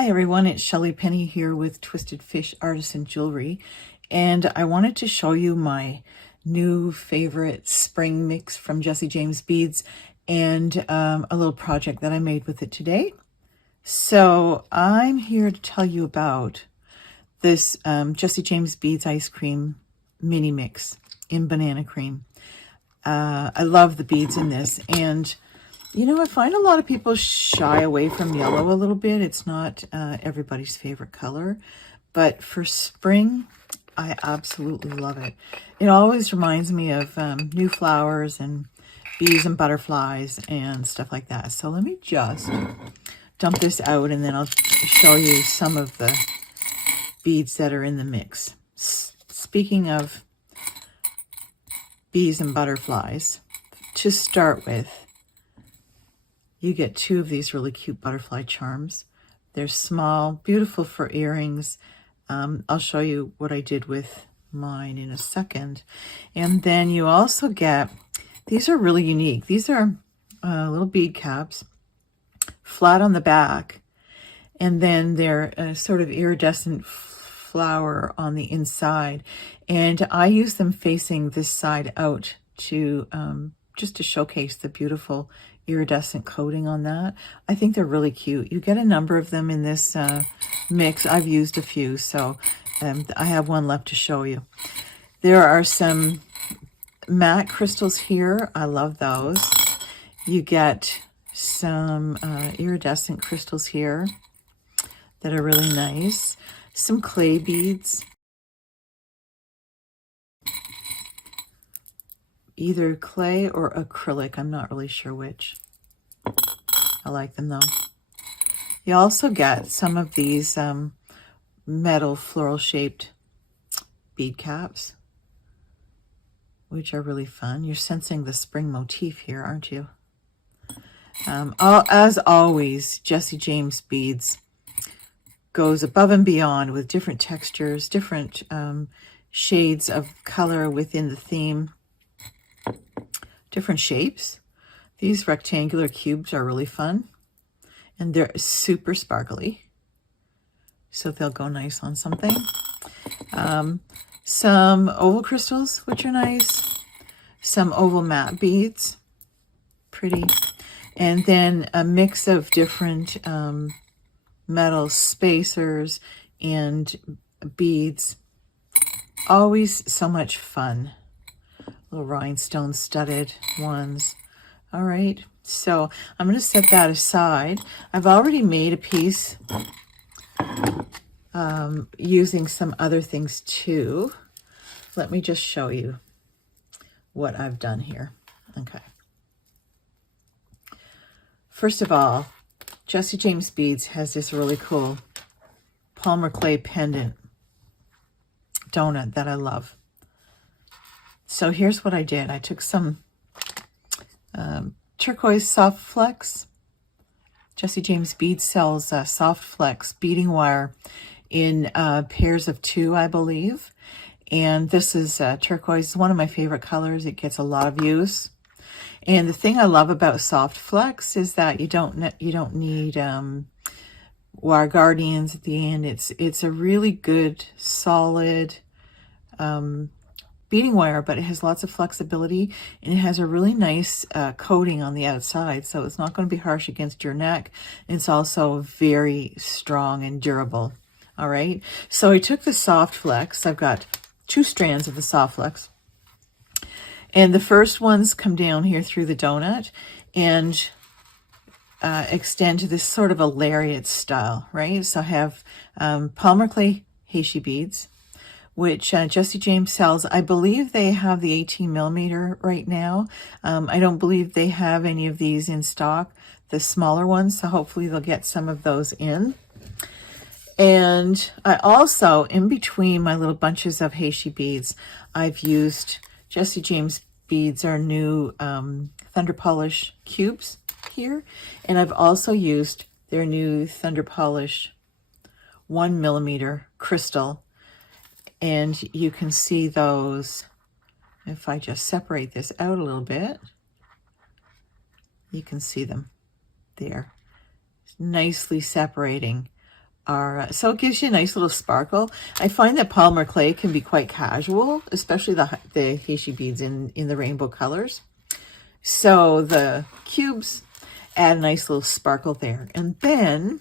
Hi everyone, it's Shelley Penney here with Twisted Fish Artisan Jewelry, and I wanted to show you my new favorite spring mix from Jesse James Beads and a little project that I made with it today. So I'm here to tell you about this Jesse James Beads ice cream mini mix in banana cream. I love the beads in this, and you know, I find a lot of people shy away from yellow a little bit. It's not everybody's favorite color, but for spring, I absolutely love it. It always reminds me of new flowers and bees and butterflies and stuff like that. So let me just dump this out, and then I'll show you some of the beads that are in the mix. Speaking of bees and butterflies, to start with, you get two of these really cute butterfly charms. They're small, beautiful for earrings. I'll show you what I did with mine in a second. And then you also get, these are really unique. These are little bead caps, flat on the back, and then they're a sort of iridescent flower on the inside. And I use them facing this side out to just to showcase the beautiful iridescent coating on that. I think they're really cute. You get a number of them in this mix. I've used a few, so I have one left to show you. There are some matte crystals here. I love those. You get some iridescent crystals here that are really nice. Some clay beads. Either clay or acrylic. I'm not really sure which. I like them though. You also get some of these metal floral shaped bead caps, which are really fun. You're sensing the spring motif here, aren't you? As always, Jesse James Beads goes above and beyond with different textures, different shades of color within the theme. Different shapes. These rectangular cubes are really fun, and they're super sparkly, so they'll go nice on something. Some oval crystals, which are nice. Some oval matte beads, pretty. And then a mix of different metal spacers and beads. Always so much fun. Little rhinestone studded ones. All right, so I'm going to set that aside. I've already made a piece using some other things too. Let me just show you what I've done here. Okay. First of all, Jesse James Beads has this really cool Palmer clay pendant donut that I love. So here's what I did. I took some turquoise soft flex. Jesse James Beads sells soft flex beading wire in pairs of 2, I believe. And this is turquoise. It's one of my favorite colors. It gets a lot of use. And the thing I love about soft flex is that you don't need wire guardians at the end. It's a really good, solid beading wire, but it has lots of flexibility, and it has a really nice coating on the outside, so it's not going to be harsh against your neck. It's also very strong and durable. All right, so I took the soft flex. I've got 2 strands of the soft flex, and the first ones come down here through the donut and extend to this sort of a lariat style, right? So I have Palmer clay Heishi beads, which Jesse James sells. I believe they have the 18 millimeter right now. I don't believe they have any of these in stock, the smaller ones, so hopefully they'll get some of those in. And I also, in between my little bunches of Heishi beads, I've used Jesse James Beads, our new Thunder Polish cubes here, and I've also used their new Thunder Polish 1 millimeter crystal. And you can see those, if I just separate this out a little bit, you can see them there, nicely separating are, so it gives you a nice little sparkle. I find that polymer clay can be quite casual, especially the Heishi beads in the rainbow colors. So the cubes add a nice little sparkle there. And then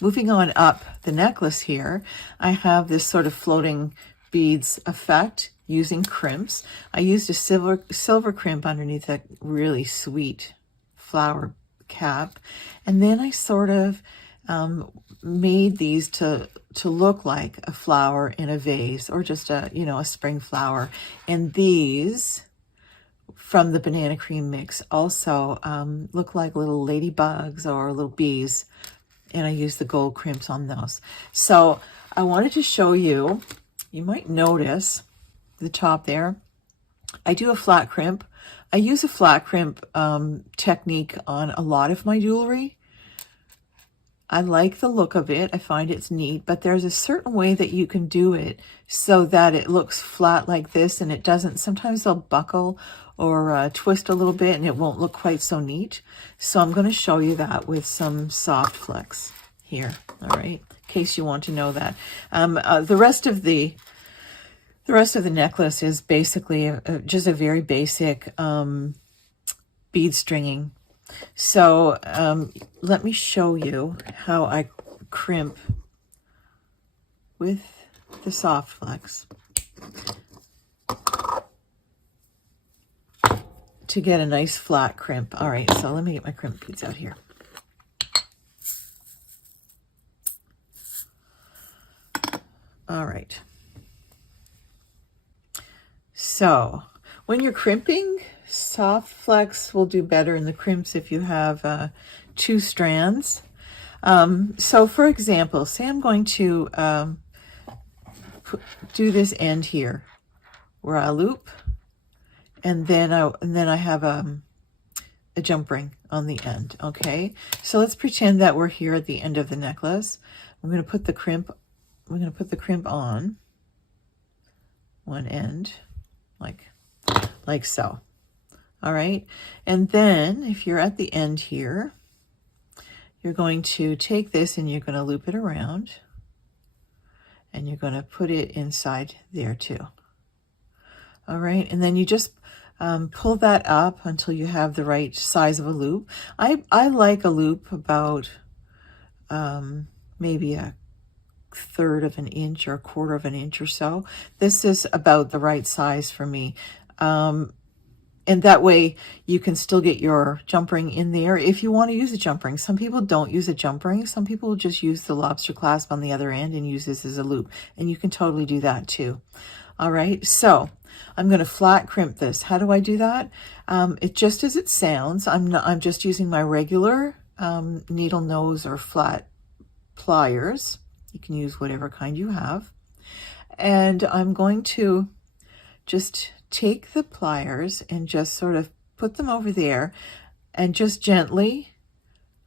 moving on up the necklace here, I have this sort of floating beads effect using crimps. I used a silver crimp underneath a really sweet flower cap, and then I sort of made these to look like a flower in a vase, or just a spring flower. And these from the banana cream mix also look like little ladybugs or little bees, and I used the gold crimps on those. So I wanted to show you, you might notice the top there, I do a flat crimp. I use a flat crimp technique on a lot of my jewelry. I like the look of it. I find it's neat, but there's a certain way that you can do it so that it looks flat like this, and it doesn't, sometimes they'll buckle or twist a little bit and it won't look quite so neat. So I'm going to show you that with some soft flex here, all right, in case you want to know that. The rest of the necklace is basically just a very basic bead stringing. So let me show you how I crimp with the soft flex to get a nice flat crimp. All right, so let me get my crimp beads out here. All right. So when you're crimping, soft flex will do better in the crimps if you have 2 strands. So for example, say I'm going to do this end here where I loop, and then I have a jump ring on the end. Okay, so let's pretend that we're here at the end of the necklace. I'm going to put the crimp. We're going to put the crimp on one end, like so. All right, and then if you're at the end here, you're going to take this and you're going to loop it around, and you're going to put it inside there too. All right, and then you just pull that up until you have the right size of a loop. I like a loop about maybe a 1/3 of an inch or a 1/4 of an inch or so. This is about the right size for me. And that way you can still get your jump ring in there if you want to use a jump ring. Some people don't use a jump ring. Some people will just use the lobster clasp on the other end and use this as a loop. And you can totally do that too. All right, so I'm going to flat crimp this. How do I do that? It just as it sounds. I'm just using my regular needle nose or flat pliers. You can use whatever kind you have. And I'm going to just take the pliers and just sort of put them over there, and just gently,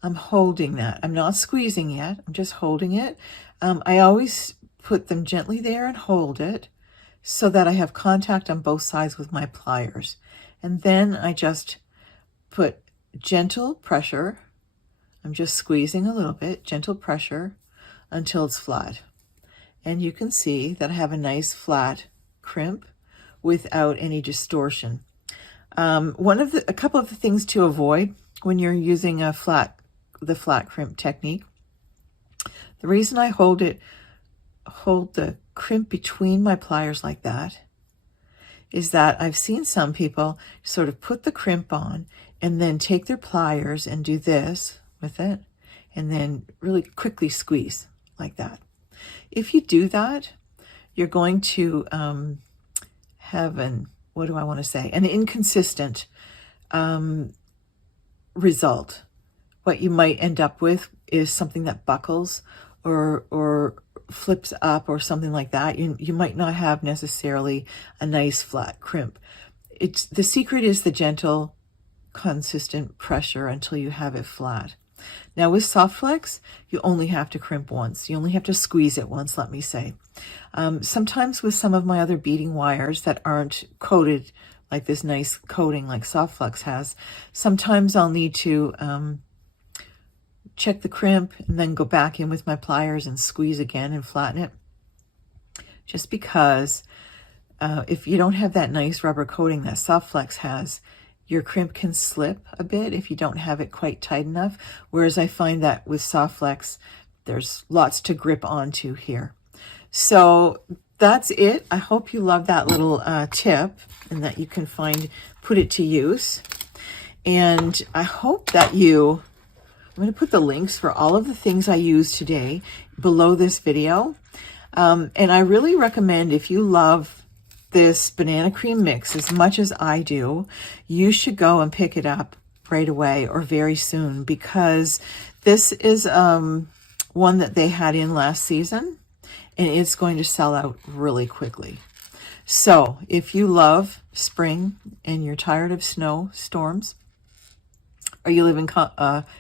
I'm holding that. I'm not squeezing yet. I'm just holding it. I always put them gently there and hold it so that I have contact on both sides with my pliers. And then I just put gentle pressure. I'm just squeezing a little bit, gentle pressure until it's flat. And you can see that I have a nice flat crimp without any distortion. A couple of the things to avoid when you're using the flat crimp technique. The reason I hold the crimp between my pliers like that is that I've seen some people sort of put the crimp on and then take their pliers and do this with it, and then really quickly squeeze like that. If you do that, you're going to have an inconsistent result. What you might end up with is something that buckles or flips up or something like that. You might not have necessarily a nice flat crimp. The secret is the gentle, consistent pressure until you have it flat. Now with soft flex, you only have to crimp once. You only have to squeeze it once, let me say. Sometimes with some of my other beading wires that aren't coated like this nice coating like soft flex has, sometimes I'll need to check the crimp, and then go back in with my pliers and squeeze again and flatten it. Just because if you don't have that nice rubber coating that Soft Flex has, your crimp can slip a bit if you don't have it quite tight enough. Whereas I find that with Soft Flex, there's lots to grip onto here. So that's it. I hope you love that little tip and that you can put it to use. And I hope that I'm going to put the links for all of the things I used today below this video. And I really recommend, if you love this banana cream mix as much as I do, you should go and pick it up right away or very soon, because this is one that they had in last season and it's going to sell out really quickly. So if you love spring and you're tired of snow storms, or you live in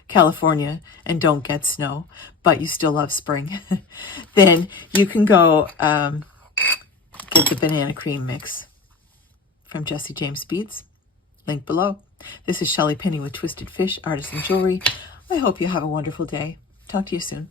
California and don't get snow, but you still love spring, then you can go get the banana cream mix from Jesse James Beads. Link below. This is Shelley Penney with Twisted Fish Artisan Jewelry. I hope you have a wonderful day. Talk to you soon.